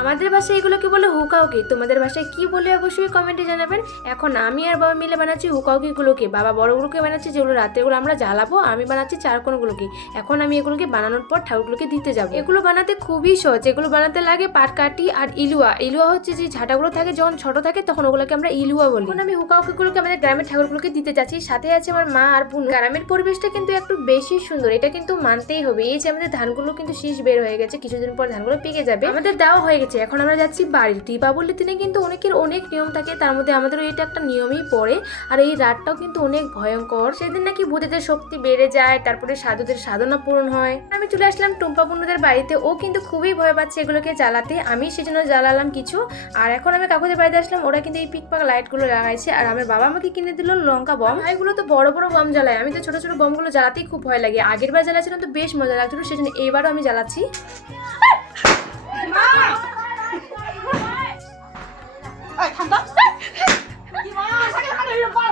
আমাদের ভাষায় এগুলোকে বলে হুকাউকি, তোমাদের ভাষায় কি বলে অবশ্যই কমেন্টে জানাবেন। এখন আমি আর বাবা মিলে বানাচ্ছি হুকাউকিগুলোকে, বাবা বড়গুলোকে বানাচ্ছি যেগুলো রাতেরগুলো আমরা জ্বালাবো, আমি বানাচ্ছি চারকোনগুলোকে। এখন আমি এগুলোকে বানানোর পর ঠাকুরগুলোকে দিতে যাবো। এগুলো বানাতে খুবই সহজ, এগুলো বানাতে লাগে পাটকাঠি আর ইলুয়া। ইলুয়া হচ্ছে যে ঝাঁটাগুলো থাকে, যখন ছোট থাকে তখন ওগুলোকে আমরা ইলুয়া বলি। এখন আমি হুকাউকিগুলোকে আমাদের গ্রামের ঠাকুরগুলোকে দিতে যাচ্ছি, সাথে আছে আমার মা আর বোন। গ্রামের পরিবেশটা কিন্তু একটু বেশি সুন্দর, এটা কিন্তু মানতেই হবে। এই যে আমাদের ধানগুলো কিন্তু শীষ বের হয়ে গেছে, কিছুদিন পর ধানগুলো পেকে যাবে, আমাদের দেওয়া হয়ে গেছে। এখন আমরা যাচ্ছি বাড়ি। দীপাবলির দিনে কিন্তু অনেকের অনেক নিয়ম থাকে, তার মধ্যে আমাদেরও এটা একটা নিয়মই পড়ে। আর এই রাতটাও কিন্তু অনেক ভয়ঙ্কর, সেদিন নাকি ভূতেদের শক্তি বেড়ে যায়, তারপরে সাধুদের সাধনা পূরণ হয়। আমি চলে আসলাম টুম্পা পুনুদের বাড়িতে, ও কিন্তু খুবই ভয় পাচ্ছে এগুলোকে জ্বালাতে, আমি সেজন্য জ্বালালাম কিছু। আর এখন আমি কাকুদের বাড়িতে আসলাম, ওরা কিন্তু এই পিকপাক লাইটগুলো লাগাইছে। আর আমার বাবা আমাকে কিনে দিল লঙ্কা বম। এগুলো তো বড় বড় বম জ্বালায়, আমি তো ছোট ছোট বমগুলো জ্বালাতেই খুব ভয় লাগে। আগের বার জ্বালাচ্ছিলাম তো বেশ মজা লাগছিল, সেজন্য এইবারও আমি জ্বালাচ্ছি।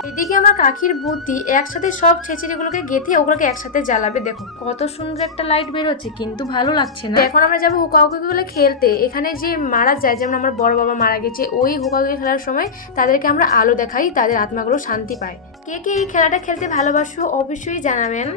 এদিকে আমার কাকির বুদ্ধি, একসাথে সব ছেঁচিড়িগুলোকে গেঁথে ওগুলোকে একসাথে জ্বালাবে। দেখো কত সুন্দর একটা লাইট বের হচ্ছে, কিন্তু ভালো লাগছে না। এখন আমরা যাবো হুকাহুকিগুলো খেলতে। এখানে যে মারা যায়, যেমন আমার বড় বাবা মারা গেছে, ওই হুকাহুকি খেলার সময় তাদেরকে আমরা আলো দেখাই, তাদের আত্মাগুলো শান্তি পায়। কে কে এই খেলাটা খেলতে ভালোবাসো অবশ্যই জানাবেন।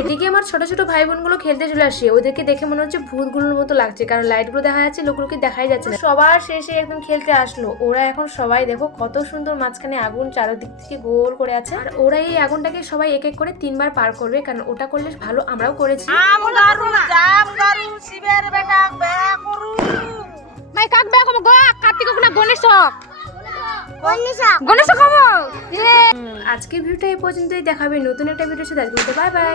এদিকে আমার ছোট ছোট ভাই বোনগুলো খেলতে চলে আসে, ওদেরকে দেখে মনে হচ্ছে ভূতগুলোর মতো লাগছে, কারণ লাইটগুলো দেখা যাচ্ছে, লোকগুলোকে দেখাই যাচ্ছে না। সবার শেষে একদম খেলতে আসলো ওরা। এখন সবাই দেখো কত সুন্দর, মাঝখানে আগুন চারদিক থেকে গোল করে আছে। আর ওরা এই আগুনটাকে সবাই এক এক করে 3বার পার করবে, কারণ ওটা করলে ভালো, আমরাও করেছি। আজকের ভিডিওটা এই পর্যন্তই, দেখাবে নতুন একটা ভিডিওর সাথে। Bye bye.